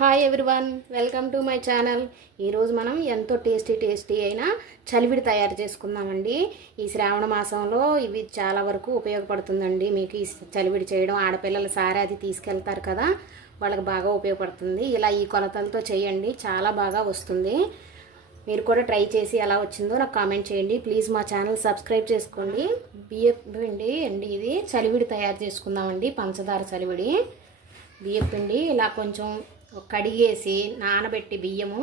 Hi everyone, welcome to my channel. ఈరోజు మనం ఎంతో టేస్టీ అయిన చలివిడి తయారు చేసుకుందామండి. ఈ శ్రావణ మాసంలో ఇవి చాలా వరకు ఉపయోగపడుతుందండి. మీకు ఈ చలివిడి చేయడం, ఆడపిల్లల సారే అది తీసుకెళ్తారు కదా, వాళ్ళకి బాగా ఉపయోగపడుతుంది. ఇలా ఈ కొలతలతో చేయండి, చాలా బాగా వస్తుంది. మీరు కూడా ట్రై చేసి ఎలా వచ్చిందో నాకు కామెంట్ చేయండి. ప్లీజ్ మా ఛానల్ సబ్స్క్రైబ్ చేసుకోండి. బియ్యపిండి అండి, ఇది చలివిడి తయారు చేసుకుందామండి. పంచదార చలివిడి. బియ్యపిండి ఇలా కొంచెం కడిగేసి నానబెట్టి, బియ్యము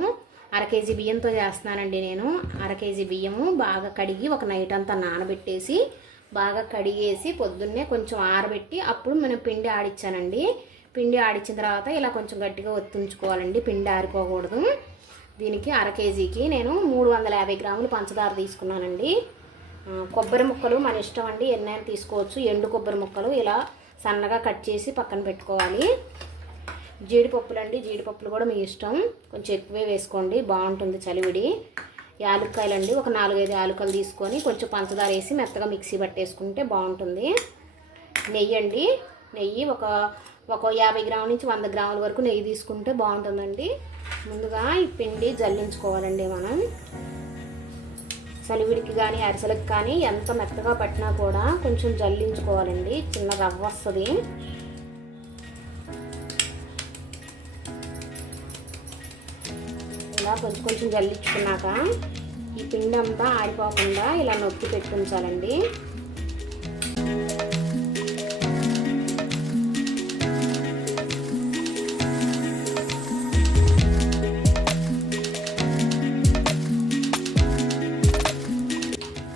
అర కేజీ బియ్యంతో చేస్తున్నానండి నేను. అర కేజీ బియ్యము బాగా కడిగి ఒక నైట్ అంతా నానబెట్టేసి బాగా కడిగేసి పొద్దున్నే కొంచెం ఆరబెట్టి అప్పుడు మనం పిండి ఆడిచ్చానండి. పిండి ఆడిచ్చిన తర్వాత ఇలా కొంచెం గట్టిగా ఒత్తుంచుకోవాలండి, పిండి ఆరిపోకూడదు. దీనికి అర కేజీకి నేను 350 గ్రాములు పంచదార తీసుకున్నానండి. కొబ్బరి ముక్కలు మన ఇష్టం అండి, ఎన్నైనా తీసుకోవచ్చు. ఎండు కొబ్బరి ముక్కలు ఇలా సన్నగా కట్ చేసి పక్కన పెట్టుకోవాలి. జీడిపప్పులు అండి, జీడిపప్పులు కూడా మీ ఇష్టం, కొంచెం ఎక్కువే వేసుకోండి, బాగుంటుంది చలివిడి. యాలక్కాయలు అండి, ఒక 4-5 యాలక్కాయలు తీసుకొని కొంచెం పంచదార వేసి మెత్తగా మిక్సీ పట్టేసుకుంటే బాగుంటుంది. నెయ్యి అండి, నెయ్యి ఒక 50 గ్రాముల నుంచి 100 గ్రాముల వరకు నెయ్యి తీసుకుంటే బాగుంటుందండి. ముందుగా ఈ పిండి జల్లించుకోవాలండి. మనం చలివిడికి కానీ అరిసెలకు కానీ ఎంత మెత్తగా పట్టినా కూడా కొంచెం జల్లించుకోవాలండి, చిన్న రవ్వ వస్తుంది. ఇలా కొంచెం జల్లించుకున్నాక ఈ పిండి అంతా ఆరిపోకుండా ఇలా నొక్కి పెట్టుకుంచాలండి.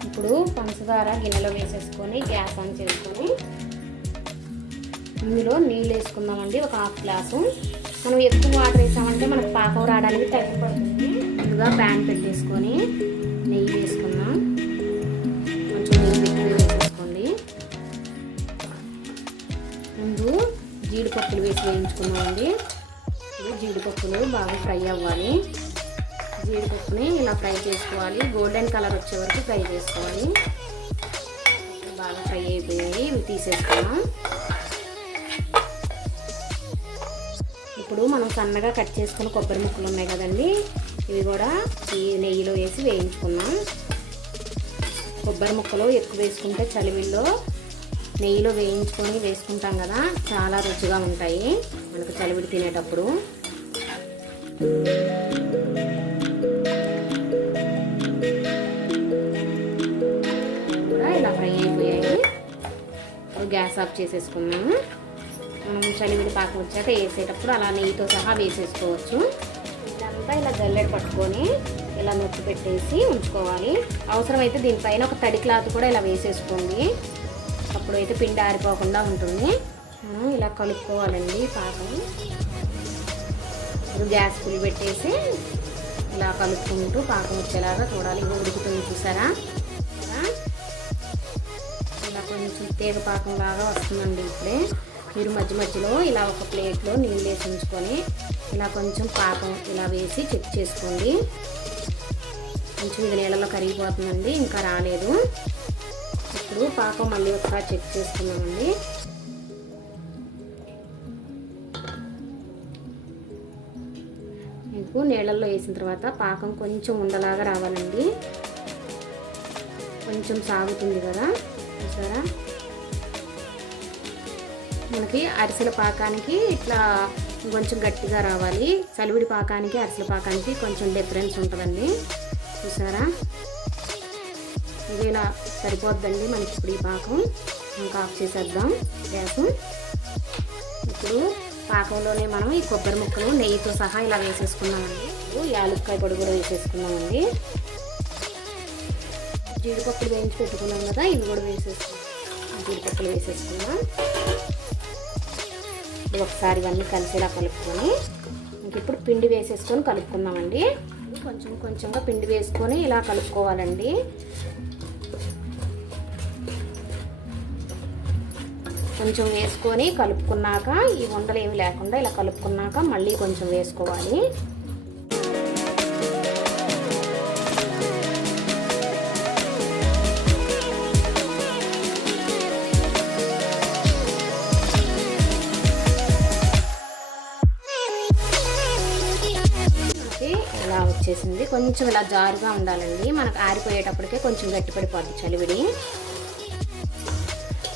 ఇప్పుడు పంచదార గిన్నెలో వేసేసుకొని గ్యాస్ ఆన్ చేసుకొని ఇందులో నీళ్ళు వేసుకుందామండి, ఒక 1/2 గ్లాసు. మనం ఎక్కువ వాటర్ వేసామంటే మనకు పాకం రావడానికి టైం పడుతుంది. ముందుగా ప్యాన్ పెట్టేసుకొని నెయ్యి వేసుకుందాం. కొంచెం నెయ్యి ఎక్కువ వేసేసుకోండి. ముందు జీడిపప్పులు వేసి వేయించుకుందామండి. ఇప్పుడు జీడిపప్పులు బాగా ఫ్రై అవ్వాలి. జీడిపప్పుని ఇలా ఫ్రై చేసుకోవాలి, గోల్డెన్ కలర్ వచ్చే వరకు ఫ్రై చేసుకోవాలి. బాగా ఫ్రై అయిపోయాయి, ఇవి తీసేసుకున్నాం. ఇప్పుడు మనం సన్నగా కట్ చేసుకున్న కొబ్బరి ముక్కలు ఉన్నాయి కదండి, ఇవి కూడా ఈ నెయ్యిలో వేసి వేయించుకున్నాం. కొబ్బరి ముక్కలు ఎక్కువ వేసుకుంటే చలివిడిలో నెయ్యిలో వేయించుకొని వేసుకుంటాం కదా, చాలా రుచిగా ఉంటాయి మనకు చలివిడి తినేటప్పుడు. కూడా ఇలా ఫ్రై అయిపోయాయి. గ్యాస్ ఆఫ్ చేసేసుకున్నాము. మనం చలివిడి పాకం వచ్చాక వేసేటప్పుడు అలా నెయ్యితో సహా వేసేసుకోవచ్చు. ఇదంతా ఇలా జల్లెడ పట్టుకొని ఇలా నొక్కి పెట్టేసి ఉంచుకోవాలి. అవసరమైతే దీనిపైన ఒక తడి క్లాత్ కూడా ఇలా వేసేసుకోండి, అప్పుడైతే పిండి ఆరిపోకుండా ఉంటుంది. మనం ఇలా కలుపుకోవాలండి పాకం. ఇప్పుడు గ్యాస్ ఫుల్ పెట్టేసి ఇలా కలుపుకుంటూ పాకం వచ్చేలాగా చూడాలి. ఇవి ఉడుకుతుంది, చూసారా? ఇలా కొంచెం తీగ పాకం లాగా వస్తుందండి. ఇప్పుడే మీరు మధ్య మధ్యలో ఇలా ఒక ప్లేట్లో నీళ్ళు వేసి ఉంచుకొని ఇలా కొంచెం పాకం ఇలా వేసి చెక్ చేసుకోండి. కొంచెం ఇది నీళ్ళలో కరిగిపోతుందండి, ఇంకా రాలేదు. ఇప్పుడు పాకం మళ్ళీ ఒకసారి చెక్ చేసుకున్నామండి. మీకు నీళ్ళల్లో వేసిన తర్వాత పాకం కొంచెం ఉండలాగా రావాలండి. కొంచెం సాగుతుంది కదా, చూసారా? మనకి అరిసెల పాకానికి ఇట్లా కొంచెం గట్టిగా రావాలి. చలివిడి పాకానికి అరిసెల పాకానికి కొంచెం డిఫరెన్స్ ఉంటుందండి, చూసారా? ఇది ఇలా సరిపోద్దండి మనకి ఇప్పుడు ఈ పాకం. ఇంకా ఆఫ్ చేసేద్దాం గ్యాస్. ఇప్పుడు పాకంలోనే మనం ఈ కొబ్బరి ముక్కలు నెయ్యితో సహా ఇలా వేసేసుకున్నామండి. యాలక్కాయ పొడి కూడా వేసేసుకున్నామండి. జీడిపప్పులు వేయించి పెట్టుకున్నాం కదా, ఇవి కూడా వేసేసుకున్నాం. జీడిపప్పులు వేసేసుకున్నాం. ఒకసారి ఇవన్నీ కలిసేలా కలుపుకొని ఇంక ఇప్పుడు పిండి వేసేసుకొని కలుపుకుందామండి. కొంచెంగా పిండి వేసుకొని ఇలా కలుపుకోవాలండి. కొంచెం వేసుకొని కలుపుకున్నాక ఈ ఉండలు ఏమి లేకుండా ఇలా కలుపుకున్నాక మళ్ళీ కొంచెం వేసుకోవాలి. ఇలా వచ్చేసింది. కొంచెం ఇలా జారుగా ఉండాలండి, మనకు ఆరిపోయేటప్పటికే కొంచెం గట్టిపడిపోద్ది చలివిడి.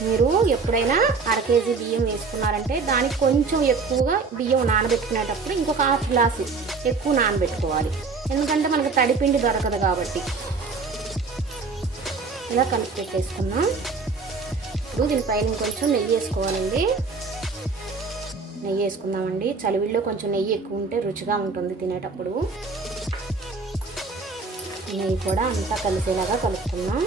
మీరు ఎప్పుడైనా 1/2 కేజీ బియ్యం వేసుకున్నారంటే దానికి కొంచెం ఎక్కువగా బియ్యం నానబెట్టుకునేటప్పుడు ఇంకొక 1/2 గ్లాసు ఎక్కువ నానబెట్టుకోవాలి, ఎందుకంటే మనకు తడిపిండి దొరకదు కాబట్టి. ఇలా కలిపి పెట్టేసుకున్నాం. ఇప్పుడు దీనిపైన ఇంకొంచెం నెయ్యి వేసుకోవాలండి. నెయ్యి వేసుకుందామండి. చలివిడిలో కొంచెం నెయ్యి ఎక్కువ ఉంటే రుచిగా ఉంటుంది తినేటప్పుడు. నెయ్యి కూడా అంతా కలిసేలాగా కలుపుకుందాం.